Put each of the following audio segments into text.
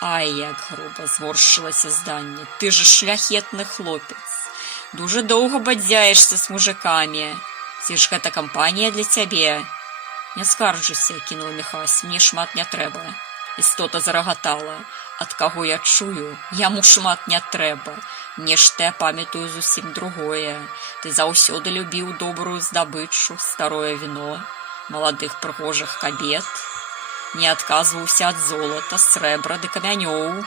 Ай, як грубо зворшилося здання. Ти ж шляхетний хлопець. Дуже довго бадзяєшся з мужиками. Ці ж гэта кампанія для цябе. Не скарджуся, кинула Міхась, мне шмат не трэба. Істота зарагатала. Ад каго я чую? Яму шмат не трэба. Мне ж я памятаю зусім другое. Ты заўсёды любіў добрую здабычу, старое віно, маладых прыгожых кабет. Не адказваўся ад золата, срэбра ды камянёў.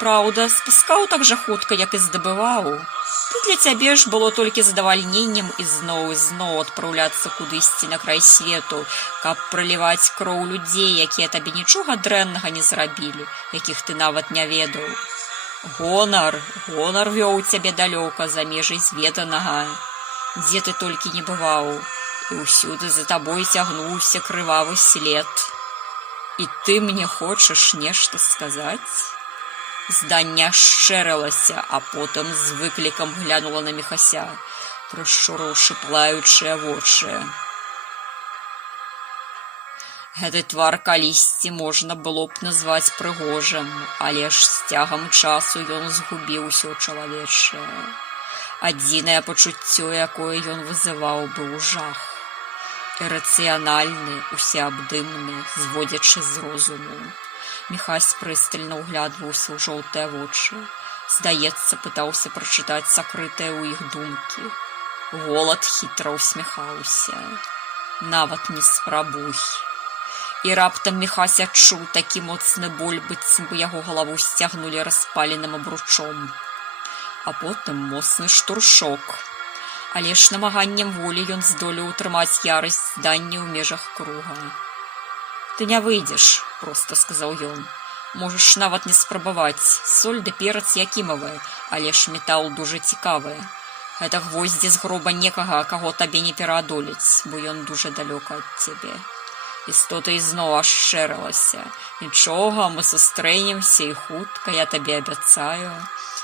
Праўда, спускаў так жа хутка, як і здабываў. Ты для цябе ж было толькі задавальненнем ізноў адпраўляцца кудысьці на край свету, каб праліваць кроў людзей, якія табе нічога дрэннага не зрабілі, якіх ты нават не ведаў. Гонар вёў цябе далёка за межай зведанага, дзе ты толькі не бываў, і ўсюды за табой цягнуўся крывавы след. І ты мне хочаш нешта сказаць? Здання шчэрылася, а потым з выклікам глянула на Міхася, прышчурыўшы плаючыя вочы. Гэты твар калісьці можна было б назваць прыгожым, але ж з цягам часу ён згубіў усё чалавечае. Адзінае пачуццё, якое ён вызываў, быў жах. Ірацыянальны, усеабдымны, зводзячы з розуму. Міхась прыстальна ўглядваўся ў жоўтыя вочы. Здаецца, пытаўся прачытаць сакрытыя ў іх думкі. Голад хітра ўсміхаўся. Нават не спрабуй. І раптам Міхась адчуў такі моцны боль, быццам бы яго галаву сцягнулі распаленым абручом. А потым моцны штуршок. Але ж намаганнем волі ён здолеў утрымаць ярасць здання ў межах круга. «Ты не выйдзеш», – проста сказаў ён. «Можаш нават не спрабаваць. Соль ды перац якімавы, але ж метал дужа цікавы. Гэта гвоздзі з гроба некага, каго табе не пераадолець, бо ён дужа далёка ад цябе». Істота ізноў ашчэрылася. «Нічога, мы сустрэнемся і хутка, я табе абяцаю.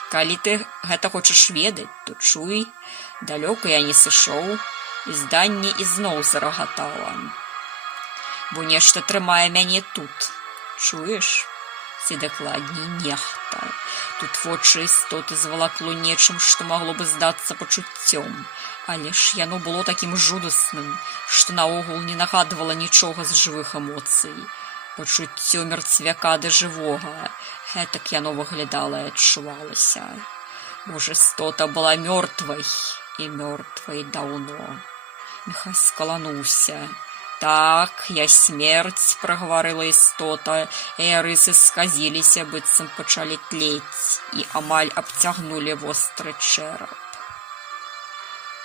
Калі ты гэта хочаш ведаць, то чуй, далёка я не сышоў». І зданне ізноў зарагатала. «Бо нешта трымае мяне тут. Чуеш? Ці дакладней нехта. Тут вочы істоты звалакло нечым, што магло бы здацца пачуццём. Але ж яно было такім жудасным, што наогул не нагадвала нічога з жывых эмоцый. Пачуццё мерцвяка да жывога. Гэтак яно выглядала і адчувалася. Можа, істота была мёртвай, і мёртвай даўно». Міхась скалануўся. «Так, я смерць», – прагаварыла істота, і рысы сказіліся, быццам пачалі тлець, і амаль абцягнулі востры чэрап.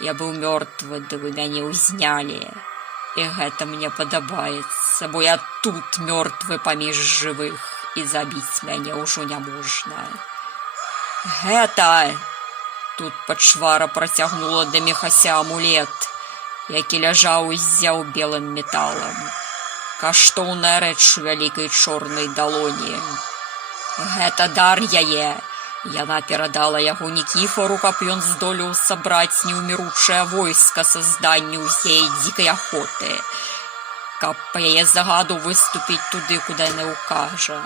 «Я быў мёртвы, ды вы мяне ўзнялі, і гэта мне падабаецца, бо я тут мёртвы паміж жывых, і забіць мяне ўжо не можна». «Гэта!» – тут пачвара працягнула да Міхася амулет, які ляжаў і ззяў белым металам. Каштоўная рэч у вялікай чорнай далоні. «Гэта дар яе!» Яна перадала яго Нікіфору, каб ён здолеў сабраць неўміручае войска са здання ўсей дзікай ахоты, каб па яе загаду выступіць туды, куды яна ўкажа.